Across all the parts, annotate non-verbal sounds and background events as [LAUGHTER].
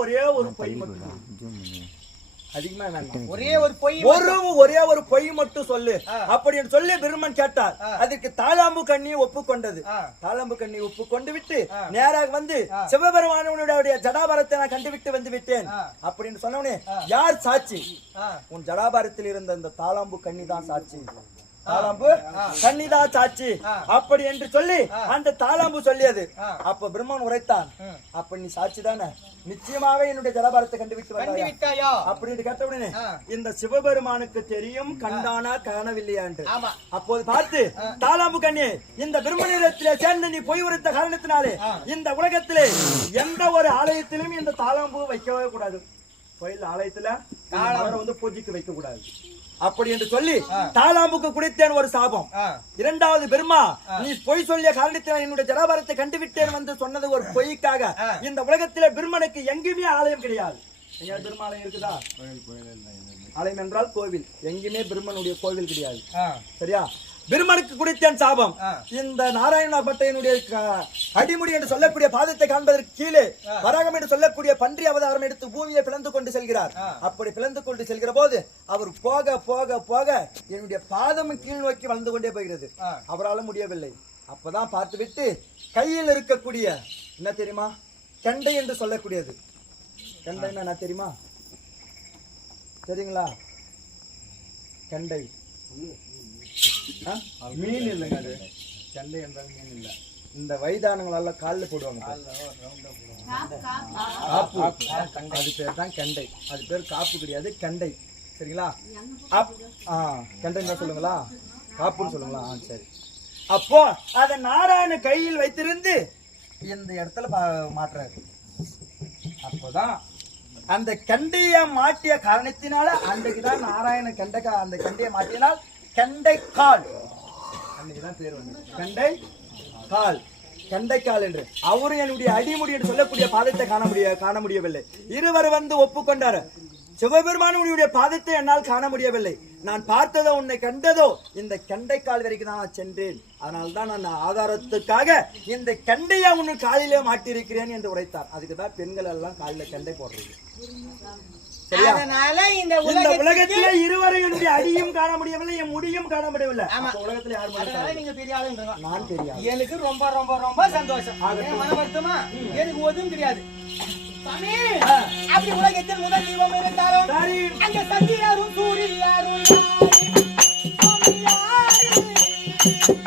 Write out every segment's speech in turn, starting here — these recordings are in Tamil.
ஒரே ஒரு பொய் மட்டும் அதிகமா வேண்டாம் ஒரே ஒரு பொய் ஒரு ஒரே ஒரு பொய் மட்டும் சொல்லு. அப்படின்னு சொல்லி பிரம்மன் கேட்டார். அதற்கு தாளாம்பு கண்ணி ஒப்புக்கொண்டது. தாளாம்பு கண்ணி ஒப்புக்கொண்டு விட்டு. நேராக வந்து ஆ. சிவபெருமானுடைய ஜடாபாரத்தை நான் கண்டுவிட்டு வந்து விட்டேன். அப்படின்னு சொன்னவனே. யார் சாட்சி உன் ஜடாபாரத்தில் இருந்த இந்த தாளாம்பு கண்ணி தான் சாட்சி தாளாம்பு ஆ. கண்ணிதான் சாட்சி. அப்படி என்று சொல்லி. அந்த தாளாம்பு சொல்லியது. அப்ப பிரம்மன் உரைத்தான். அப்ப நீ சாட்சி தானே நிச்சயமாக என்னுடைய ஜடாபாரத்தை கண்டுவிட்டு கண்டு வந்தாயா விட்டாயா அப்படின்னு கேட்ட உடனே. இந்த சிவபெருமானுக்கு தெரியும் கண்டானா காணவில்லையா என்று அப்போது பார்த்து தாளாம்பு கண்ணே இந்த பிரம்மனிடத்திலே சேர்ந்து நீ பொய் உரைத்த காரணத்தினாலே. இந்த உலகத்திலே எந்த ஒரு ஆலயத்திலும் இந்த தாளாம்பூ வைக்கவே கூடாது கோயில் ஆலயத்துல வந்து பூஜைக்கு வைக்க கூடாது அப்படி என்று சொல்லி தாளாம்புக்கு குடித்தேன் ஒரு சாபம். இரண்டாவது பெருமா நீ பொய் சொல்லிய காரணத்தினால் என்னுடைய ஜடாபாரத்தை கண்டுவிட்டேன் வந்து சொன்னது ஒரு பொய்க்காக. இந்த உலகத்திலே பிரம்மனுக்கு எங்கேயுமே ஆலயம் கிடையாது. ஆலயம் இருக்குதா? ஆலயம் என்றால் கோவில். எங்கேயுமே பிரம்மனுடைய கோவில் கிடையாது. சரியா? பிரம்மனுக்கு குடித்தேன் சாபம். இந்த நாராயண பட்டையனுடைய அடிமுடி என்று சொல்லக்கூடிய பாதத்தை காண்பதற்கு கீழே வராகம் என்று சொல்லக்கூடிய பன்றி அவதாரம் எடுத்து பூமியை பிளந்து கொண்டு செல்கிறார். அப்படி பிளந்து கொண்டு செல்கிற போது அவர் போக போக போக என்னுடைய பாதம் கீழ் நோக்கி வளர்ந்து கொண்டே போகிறது. அவரால முடியவில்லை. அப்பதான் பார்த்துவிட்டு கையில் இருக்கக்கூடிய என்ன தெரியுமா? கெண்டை என்று சொல்லக்கூடியது. கெண்டைன்னா என்ன தெரியுமா? தெரியுங்களா? கெண்டை? மீன் இல்லைங்க அது. கெண்டை என்றால் மீன் இல்லை. இந்த வயதானங்களெல்லாம் காலில் போடுவாங்க காப்பு அது பேர் தான் கெண்டை. அது பேர் காப்பு கிடையாது கெண்டை. சரிங்களா? அப் ஆ தான் சொல்லுங்களா? காப்புன்னு சொல்லுங்களா? ஆ சரி. அப்போ அதை நாராயண கையில் வைத்திருந்து இந்த இடத்துல பா- மாட்டுறாரு. அப்போதான் அந்த கண்டைய மாட்டிய காரணத்தினால அன்றைக்கு தான் நாராயண கண்டை அந்த கண்டையை மாட்டினால் கெண்டைக்கால். கால் பேர் வந்து கால் கெண்டைக்கால் என்று. அவரும் என்னுடைய அடிமுடி என்று சொல்லக்கூடிய பாதத்தை காண முடிய காண முடியவில்லை. இருவர் வந்து ஒப்புக்கொண்டார். சிவபெருமானுடைய பாதத்தை என்னால் காண முடியவில்லை. நான் பார்த்ததோ உன்னை கண்டதோ இந்த கெண்டைக்கால் வரைக்கும் தான் நான் சென்றேன். அதனால தான் நான் ஆதாரத்துக்காக இந்த கண்டையை உன்னை காலிலே மாட்டியிருக்கிறேன் என்று உரைத்தார். அதுக்கு தான் பெண்கள் எல்லாம் காலில் கெண்டை போடுறது. சரியா? அதனால இந்த உலகத்திலே இருவரை என்னுடைய அடியும் காண முடியவில்லை என் முடியும் காண முடியவில்லை. உலகத்துல யார் அதனால முடியும் நீங்க பெரிய ஆளுன்றீங்க நான் தெரியாது எனக்கு ரொம்ப ரொம்ப ரொம்ப சந்தோஷம். மன வருத்தமா? எனக்கு ஒதுவும் கிடையாது அப்படி உலகத்தில் முதல் தீபம் இருந்தாலும் அந்த சந்திரரும் சூரியரும் யாரு? சுவாமி யாரு? அந்த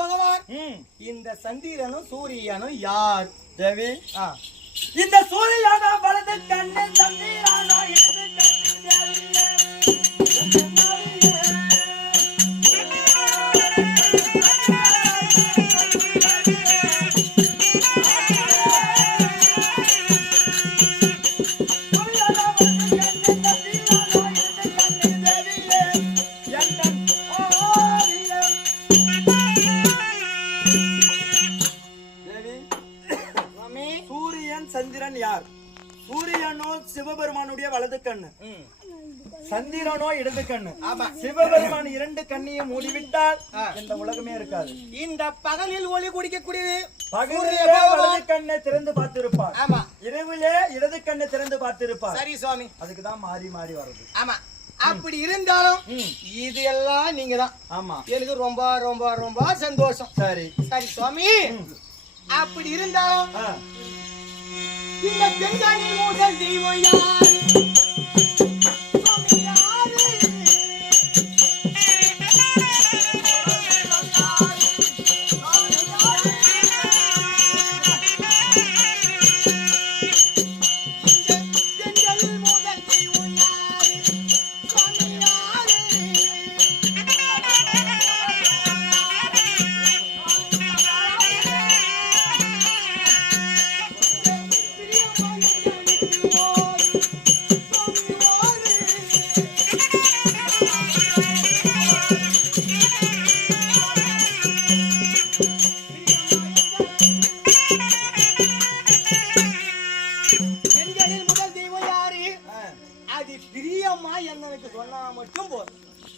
பகவான். இந்த சந்திரனும் சூரியனும் யார் தேவி. இந்த சூரியனா வலது கண்ணு சந்திரனா இடது கண்ணு கண்ணு. சந்திரனோ இடது கண்ணு. சிவபெருமான் இரண்டு கண்ணையும் மூடிவிட்டால். இந்த உலகமே இருக்காது. இந்த பகலில் ஒளி குடிக்கக்கூடியது பகலிலே. வலது கண்ணை திறந்து பார்த்திருப்பார். ஆமா. இரவிலே இடது கண்ணை திறந்து பார்த்திருப்பார். சரி சுவாமி. அதுக்கு தான் மாறி மாறி வருது ஆமா. அப்படி இருந்தாலும். இது எல்லாம் நீங்க தான். ஆமா. எனக்கு ரொம்ப ரொம்ப ரொம்ப சந்தோஷம். சரி. சரி சுவாமி. அப்படி இருந்தாலும். இந்த பெண்களில் முதல் தெய்வம் யாரு? சுவாமி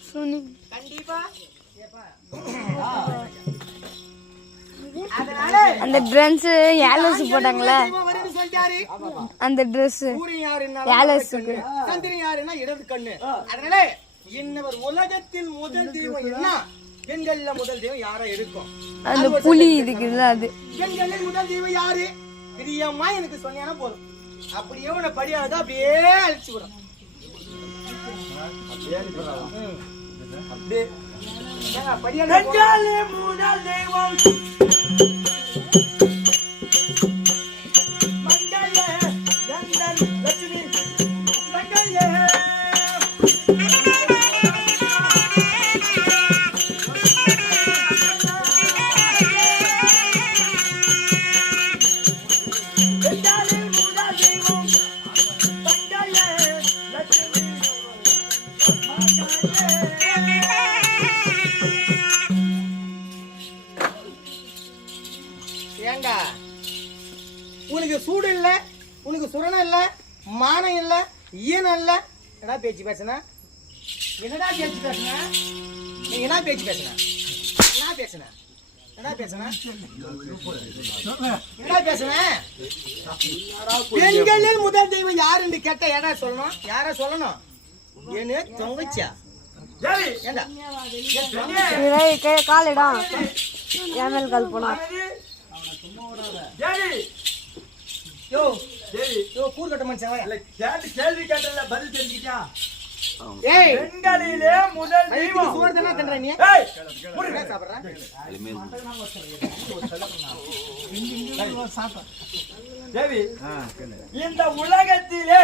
சுனி. கண்டிப்பா. ஏப்பா. அதனால அந்த ட்ரெஸ் ஏலஸ் போட்டாங்களே. அந்த ட்ரெஸ் ஏலஸுக்கு. சந்திரன் யாருன்னா இடது கண்ணு. அதனால இன்னவர் உலகத்தில் முதல் தெய்வம் என்ன? பெண்கள்ல முதல் தெய்வம் யாரா இருக்கும் அந்த புலி இருக்குல்ல அது. பெண்களில் முதல் தெய்வம் யாரு? பிரியமா எனக்கு சொன்னீங்கன்னா போதும். அப்படியே உன்னை படியாத அப்படியே அழிச்சு விடும். அப்படியே படியா படியாத போ- தெய்வம் பேச்சு பேசுன நீ என்ன பேச்சு பேசுன என்ன பேசுன என்ன பேசுன என்ன பேசுன பெண்களில் முதல் தெய்வம் யாருன்னு கேட்ட யாரா சொல்லணும்? யாரா சொல்லணும்? ஏன்னு தொங்கச்சா காலடா. என் மேல் கால் போனா யோ யோ மனுஷன் இல்ல, கேட்டு கேள்வி கேட்டல பதில் தெரிஞ்சுக்கிட்டியா பெண்களிலே முதல் தெய்வம். தேவி இந்த உலகத்திலே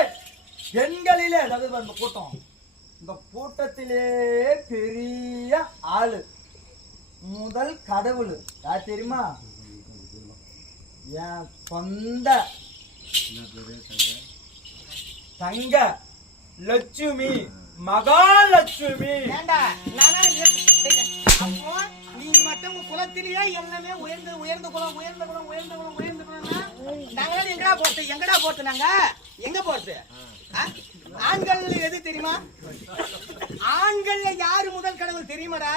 பெண்களிலே அதாவது கூட்டம். இந்த கூட்டத்திலே பெரிய ஆளு. முதல் கடவுள். யார் தெரியுமா? என் சொந்த தங்க லட்சுமி. மகாலட்சுமி. ஏண்டா? நானா இது- அப்போ நீங்க மட்டும் உங்க குலத்திலேயே எல்லாமே உயர்ந்த உயர்ந்த குலம் உயர்ந்த குலம் உயர்ந்த குலம் உயர்ந்த குலம்னா நாங்க எங்கடா போறது? எங்கடா போறது நாங்க? எங்க போறது? ஆண்கள் எது தெரியுமா? ஆண்கள்ல யாரு முதல் கடவுள் தெரியுமாடா?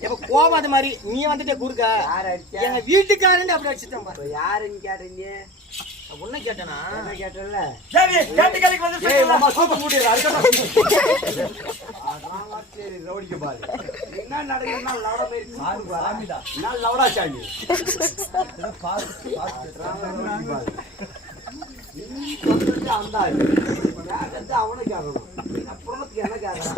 எப்ப கோபம் அது மாதிரி. நீ வந்துட்டு குறுக்க? எங்க வீட்டுக்காரன் அப்படி பாரு. யாருன்னு கேட்டீங்க? உன்ன கேட்டனா? என்ன கேட்டல கேட்டு வந்து சரி ரவுடிக்க பாரு. என்ன நடக்குதுன்னா லவடா மாதிரி சாமிடா. என்ன லவடா சாமி அந்த கேட்டது அவனை கேட்கணும். அப்புறத்துக்கு என்ன கேட்கறான்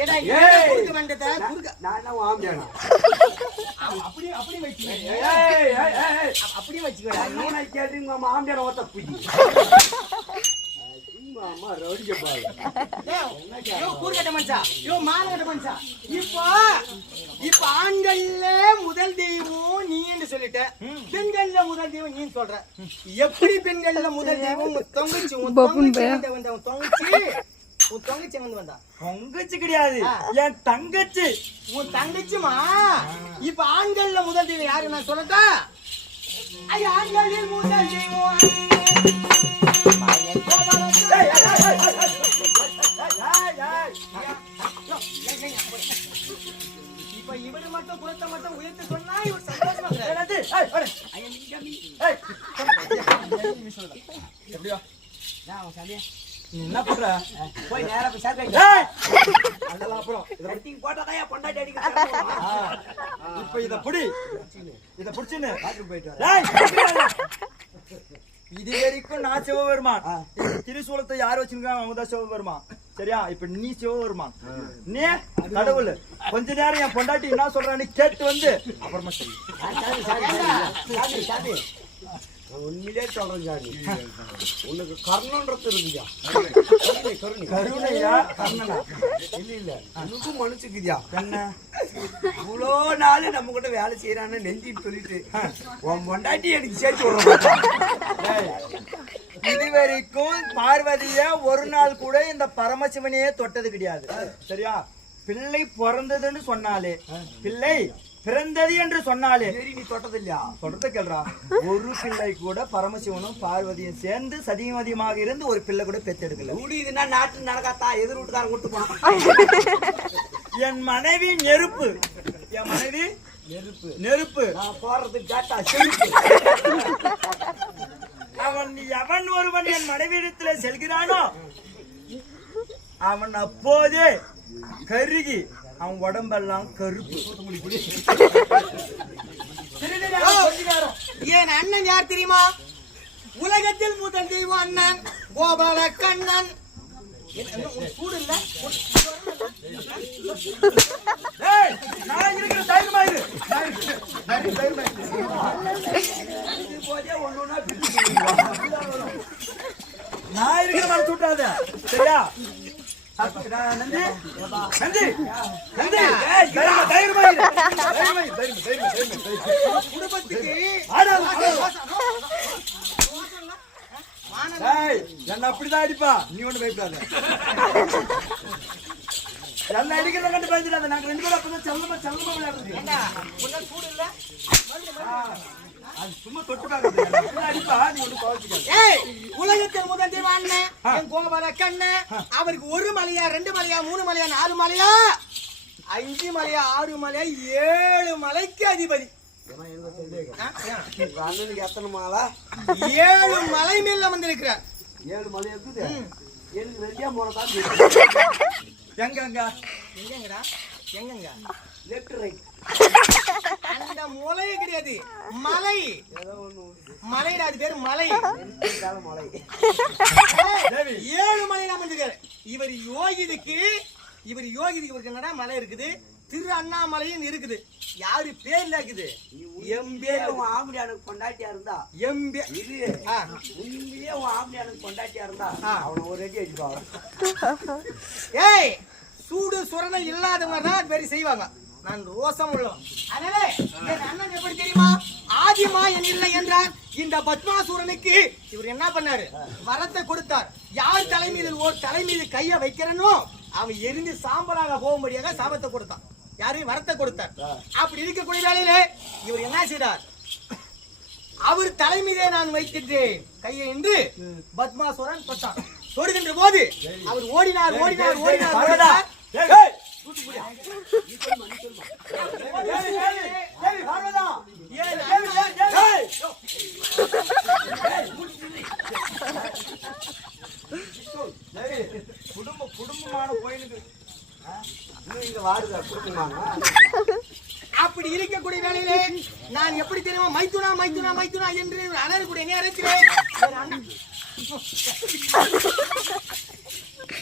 ஏடா ஏய். குறுக்க வந்துட்ட? குறுக்க நான் என்ன ஆம்பியானா அப்படியே அப்படியே வச்சு ஏய் ஏய் ஏய் அப்படியே வச்சுக்கோடா. என்ன கேட்டீங்க மாமா ஆம்பியான ஓட்ட புடி மாமா ரவுடிக்க பாரு யோ கூறுகட்ட மனுஷா? யோ மானகட்ட மனுஷா? இப்போ இப்ப ஆண்கள்ல முதல் தெய்வம் நீ என்று சொல்லிட்ட. பெண்கள்ல முதல் தெய்வம் நீ சொல்ற. எப்படி பெண்கள்ல முதல் தெய்வம்? உன் தொங்கச்சி உன் தொங்கச்சி வந்தா உன் தொங்கச்சி. உன் தொங்கச்சி வந்து வந்தா. பொங்கச்சு கிடையாது. என் தங்கச்சி. உன் தங்கச்சிமா இப்ப ஆண்கள்ல முதல் தெய்வம் யாரு நான் சொல்லட்டா? ஐயா ஆண்களில் முதல் தெய்வம். இப்ப இவரு மட்டும் குலத்தை மட்டும் உயர்த்தி சொன்னா இவர் சந்தோஷமா எப்படியா? என்ன பண்ற? போய் நேரா போய் சேர்க்க ஏய், அதெல்லாம் அப்புறம் இதை அடிக்க போட்டாதான் என் பொண்டாட்டி அடிக்க ஆ, இப்ப இத புடி. இத புடிச்சுன்னு. போயிட்டு வர ஏய், இது வரைக்கும் நான் சிவபெருமான். இந்த திரிசூலத்தை யார் வச்சிருக்காங்க அவங்க தான் சிவபெருமான். சரியா? இப்ப நீ சிவபெருமான். நீ கடவுள். கொஞ்ச நேரம் என் பொண்டாட்டி என்ன சொல்றான்னு கேட்டு வந்து அப்புறமா சரி உண்மையிலே சொல்றேன் உனக்கு கர்ணன்றது இருக்குதா கருணை கருணை. கருணையா? கண்ணனா இல்ல இல்ல. உனக்கும் மனுஷுக்குதியா? கண்ண. இவ்வளோ நாள் நம்ம வேலை செய்யறான்னு நெஞ்சின்னு சொல்லிட்டு உன் பொண்டாட்டி எனக்கு சேர்த்து விடுறோம் இது வரைக்கும் பார்வதிய ஒரு நாள் கூட இந்த பரமசிவனையே தொட்டது கிடையாது. சரியா? பிள்ளை பிறந்ததுன்னு சொன்னாலே பிள்ளை பிறந்தது என்று சொன்னாலே. சரி நீ தொட்டது இல்லையா சொல்றத கேள்றா. ஒரு பிள்ளை கூட பரமசிவனும் பார்வதியும் சேர்ந்து சதிமதியமாக இருந்து ஒரு பிள்ளை கூட பெத்தெடுக்கல. கூடி இதுனா நாட்டு நடக்காத்தா? எதிர் வீட்டுக்காரன் கூட்டு போனான். என் மனைவி நெருப்பு. என் மனைவி நெருப்பு. நெருப்பு. நான் போறது கேட்டா [LAUGHS] செருப்பு அவன் எவன் ஒருவன் என் மனைவியிடத்துல செல்கிறானோ? அவன் அப்போதே கருகி அவன் உடம்பெல்லாம் கருப்பு என் அண்ணன் யார் தெரியுமா உலகத்தில் முதல் தெய்வம் அண்ணன் கோபால கண்ணன் சூடு இல்ல நான் இருக்கிற தைரியமா இரு. தைரியம், தைரியம், தைரியமா இரு. இது போதே ஒண்ணு ஒண்ணா பிரிச்சு போடுவீங்க. நான் இருக்கிற மாதிரி சுட்டாத சரியா என்ன அப்படிதான் அடிப்பா. நீ ஒண்ணு பயப்படாத. என்ன அடிக்கிறத கண்டு பயந்துடாத. நாங்க ரெண்டு பேரும் அப்பதான் செல்லமா செல்லமா விளையாடுறது. உலகத்தில் முதல் அண்ணன் என் கோபால கண்ணன் அவருக்கு ஒரு மலையா ரெண்டு மலையா மூணு மலையா நாலு மலையா? அஞ்சு மலையா ஆறு மலையா ஏழு மலைக்கு அதிபதி. எத்தனை மாலை? ஏழு மலை மேல வந்திருக்கிறார் ஏழு மலை இருக்குது. எனக்கு ரெண்டே முறை தான் தெரியும். எங்க எங்க எங்கங்கடா? எங்கங்க? லெஃப்ட் ரைட் அந்த முளையே கிடையாது. மலை. மலைடா அது பேரு மலை. மலை ஏழு மலையில அமைஞ்சிருக்காரு. இவர் யோகிதுக்கு இவர் யோகிதுக்கு இவருக்கு என்னடா மலை இருக்குது? திரு அண்ணாமலையும் இருக்குது. யாரு பேர்ல இருக்குது? எம்பேர் உன் ஆம்படியானுக்கு பொண்டாட்டியா இருந்தா? எம்பே. இது. உண்மையிலேயே உன் ஆம்படியானுக்கு பொண்டாட்டியா இருந்தா. அவனை ஒரு அடி அடிப்பாங்க ஏய் சூடு சுரணை இல்லாதவங்க தான் அது மாதிரி செய்வாங்க. நான் ரோசம் உள்ளவன். அதனால என் அண்ணன் எப்படி தெரியுமா? ஆதிமா என் இல்லை என்றார் இந்த பத்மாசூரனுக்கு இவர் என்ன பண்ணாரு? வரத்தை கொடுத்தார். யார் தலைமீது ஒரு தலைமீது கைய வைக்கிறனோ அவன் எரிந்து சாம்பலாக போகும்படியாக சாபத்தை கொடுத்தான். யாரு? வரத்தை கொடுத்தார். அப்படி இருக்கக்கூடிய வேலையில இவர் என்ன செய்தார்? அவர் தலைமீதே நான் வைக்கின்றேன் கையை என்று பத்மாசுரன் தொட்டான். தொடுகின்ற போது அவர் ஓடினார் ஓடினார் ஓடினார். ஓடினார். குடும்ப குடும்பமான கோயிலுக்கு இங்க வாடுதா அப்படி இருக்கக்கூடிய வேலையிலே நான் எப்படி தெரியுமா மைத்துனா மைத்துனா மைத்துனா என்று அலறக்கூடிய நேரத்திலே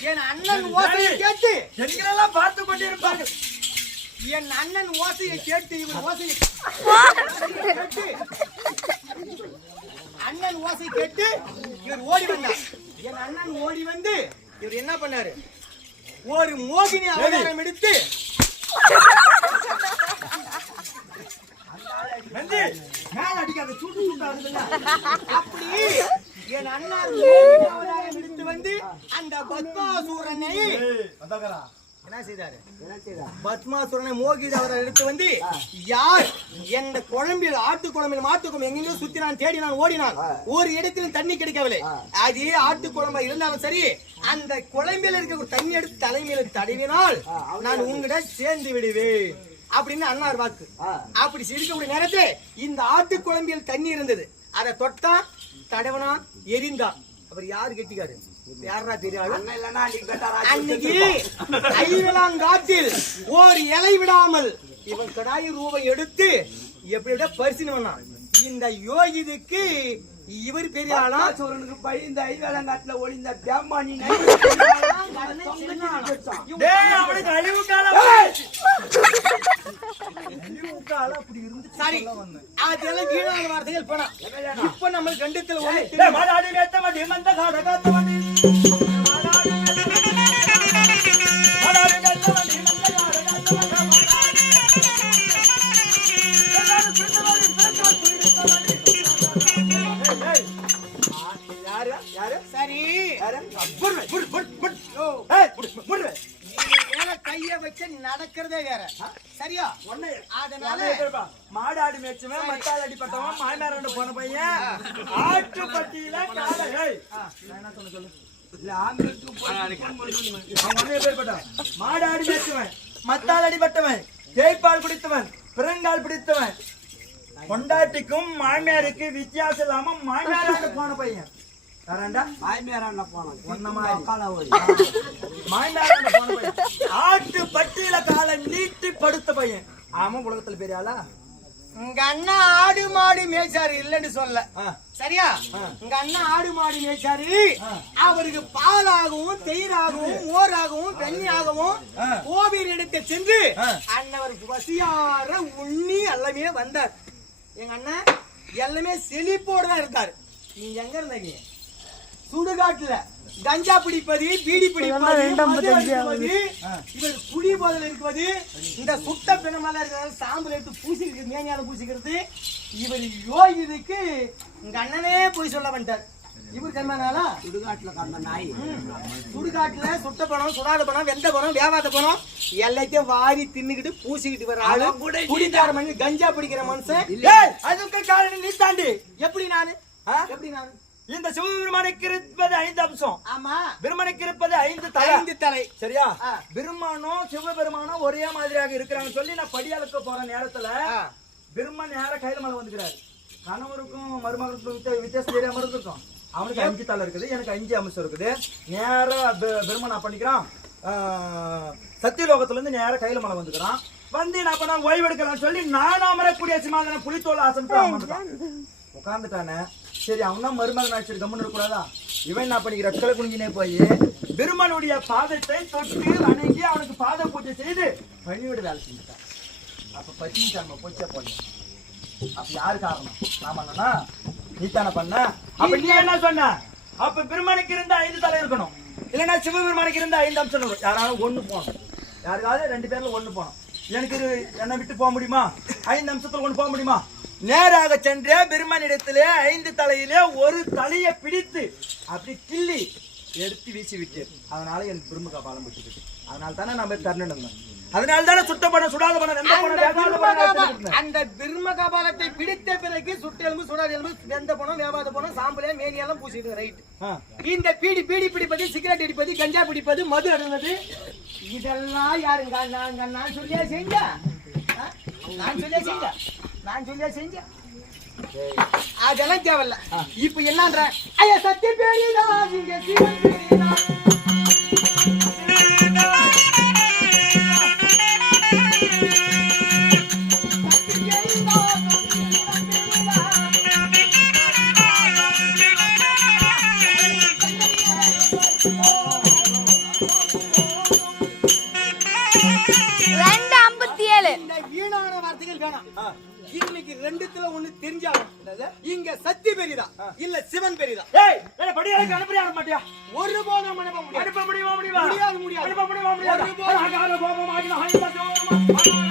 என் அண்ணன் ஓசையை கேட்டு. எங்களெல்லாம் பார்த்து கொண்டிருப்பார்கள் என் அண்ணன் ஓசையை கேட்டு இவர் ஓசையை கேட்டு. அண்ணன் ஓசை கேட்டு இவர் ஓடி வந்தார். என் அண்ணன் ஓடி வந்து இவர் என்ன பண்ணாரு? ஒரு மோகினி அவதாரம் எடுத்து நந்தி மேல அடிக்காத சூட்டு சூட்டு ஆகுதுல்ல அப்படி என் அண்ணார் எடுத்து வந்து அந்த பத்மாசூரனை. என்ன செய்தாரு? பத்மாசுரனை மோகித அவரை எடுத்து வந்து யார்? எந்த குழம்பில் ஆட்டு குழம்பில் மாட்டு குழம்பு சுத்தி நான் தேடி நான் ஓடினான் ஒரு இடத்திலும் தண்ணி கிடைக்கவில்லை. அதே ஆட்டு குழம்பா இருந்தாலும் சரி அந்த குழம்பில் இருக்க தண்ணி எடுத்து தலைமையில தடவினால் நான் உங்களிடம் சேர்ந்து விடுவேன். அப்படின்னு அண்ணார் வாக்கு. அப்படி சிரிக்கக்கூடிய நேரத்தில் இந்த ஆட்டு குழம்பில் தண்ணி இருந்தது. அதை தொட்டான் தடவனான் எரிந்தான் அப்புறம் யாரு கெட்டிக்காரு? யாரா தெரியாது அன்னைக்கு ஐவலாங்காட்டில் ஒரு இலை விடாமல் இவன் கடாயி ரூபம் எடுத்து எப்படி பரிசினவனா இந்த யோகிதுக்கு இவர் பெரிய ஆளா சோரனுக்கு பயந்த ஐவேலங்காட்டுல ஒளிந்த பேமானி டேய், அவனுக்கு அழிவு காலம் அழிவு காலம் அப்படி இருந்து சரி. அதெல்லாம் வீணான வார்த்தைகள் போனா இப்ப நம்ம கண்டத்துல ஒண்ணு டேய், மாடாடி மேய்ச்சுவன் மத்தால் அடிப்பட்டவன் மாய்மாரோட போன பையன். ஆட்டுப்பட்டியில காலை. ஏய், நான் என்ன சொல்லு இல்ல ஆம்பளைக்கு போய் அவன் ஒன்னே பேர்பட்டவன். மாடாடி மேய்ச்சுவன். மத்தால் அடிபட்டவன் தேய்ப்பால் பிடித்தவன். பிறங்கால் பிடித்தவன். பொண்டாட்டிக்கும் மாமியாருக்கு வித்தியாசம் இல்லாம மாமியாரோட போன பையன். ஆட்டு பட்டியில காலை நீட்டி படுத்த பையன். அவன் உலகத்துல பெரிய ஆளா? உங்க அண்ணா ஆடு மாடு மேய்ச்சாரு இல்லன்னு சொல்ல. சரியா? உங்க அண்ணா ஆடு மாடு மேய்ச்சாரு. அவருக்கு பாலாகவும் தயிராகவும் மோராகவும் தண்ணியாகவும். கோவில் எடுத்து சென்று. அண்ணவர் பசியார உண்ணி எல்லாமே வந்தார். எங்க அண்ணன் எல்லாமே செழிப்போடு தான் இருந்தார். நீ எங்க இருந்த நீ சுடுகாட்டுல. கஞ்சா பிடிப்பது பீடி பிடிப்பது இவர் குடி போதல் இருப்பது இந்த சுத்த பிணமெல்லாம் இருக்கிறது சாம்பல் எடுத்து பூசிக்கிறது மேனியால பூசிக்கிறது. இவர் யோகிதுக்கு உங்க அண்ணனே போய் சொல்ல வந்துட்டார். இவர் கண்மனாலா சுடுகாட்டுல கண்ட நாய். சுடுகாட்டுல சுட்ட பணம் சுடாத பணம் வெந்த பணம் வேவாத பணம் எல்லாத்தையும் வாரி தின்னுக்கிட்டு பூசிக்கிட்டு வர ஆளு குடிக்கார மனுஷன் கஞ்சா பிடிக்கிற மனுஷன். அதுக்கு காரணம் நீ தாண்டி. எப்படி நானு? எப்படி நானு? இந்த சிவபெருமானுக்கு இருப்பது ஐந்து அம்சம். ஆமா. பெருமனுக்கு இருப்பது ஐந்து தலை. ஐந்து தலை. சரியா. பெருமானும் சிவபெருமானும் ஒரே மாதிரியாக இருக்கிறாங்க சொல்லி நான் படியாளுக்கு போற நேரத்துல. பெருமான் நேர கையில மேல வந்துக்கிறாரு. கணவருக்கும் மருமகளுக்கும் வித்தியா- வித்தியாசம் தெரியாம இருந்திருக்கும். அவனுக்கு அஞ்சு தலை இருக்குது எனக்கு அஞ்சு அம்சம் இருக்குது. நேரா பெருமான் என்ன பண்ணிக்கிறான்? சத்தியலோகத்துல இருந்து நேரா கையில மேல வந்துக்கிறான். வந்து என்ன பண்ண ஓய்வு எடுக்கலாம் சொல்லி நானாமர கூடிய சிமாதன புலித்தோல் ஆசனம் உட்காந்துட்டானே சரி அவன் தான் மருமகன் ஆச்சு கம்முன்னு இவன் என்ன பண்ணிக்கிற? ரெக்கலை குனிஞ்சினே போய் பெருமானுடைய பாதத்தை தொட்டு வணங்கி அவனுக்கு பாத பூஜை செய்து பணியோட வேலை செஞ்சுட்டான். அப்ப பத்தினி தன்மை போச்சே போய் அப்ப யாரு காரணம்? நான் பண்ணனா நீ தானே பண்ண? அப்ப நீ என்ன சொன்ன? அப்ப பெருமானுக்கு இருந்த ஐந்து தலை இருக்கணும். இல்லைன்னா சிவபெருமானுக்கு இருந்த ஐந்து அம்சம் இருக்கணும். யாராலும் ஒண்ணு போகணும். யாருக்காவது ரெண்டு பேர்ல ஒண்ணு போகணும். எனக்கு என்னை விட்டு போக முடியுமா? ஐந்து அம்சத்துல ஒண்ணு போக முடியுமா? நேராக சென்றே பெருமானிடத்திலே ஐந்து தலையிலே ஒரு தலையை பிடித்து அப்படி கிள்ளி எடுத்து வீசி விட்டு அதனால எனக்கு பெருமுக பாலம் விட்டுக்கிட்டு அதனால தானே நம்ம தரணும் அதனால தானே சுட்ட பணம் சுடாத பணம் வெந்த பணம் அந்த பிரம்ம கபாலத்தை பிடித்த பிறகு சுட்டெலும்பு சுடாத எலும்பு வெந்த பணம் வேவாத பணம் சாம்பலே மேனியெல்லாம் பூசிட்டு ரைட். இந்த பீடி பீடி பிடிப்பது சிகரெட் அடிப்பது கஞ்சா பிடிப்பது மது அருந்தது. இதெல்லாம் யாருங்க? நான் நான் சொல்லியா செஞ்ச நான் சொல்லியா செஞ்ச? நான் சொல்லியா செஞ்ச? அதெல்லாம் தேவையில்ல. இப்ப என்னன்ற? ஐயா சத்திய பேரிடா நீங்க சிவன் பேரிடா ஒரு போதும். அகார கோபம் ஆகின ஹைந்த சோமா.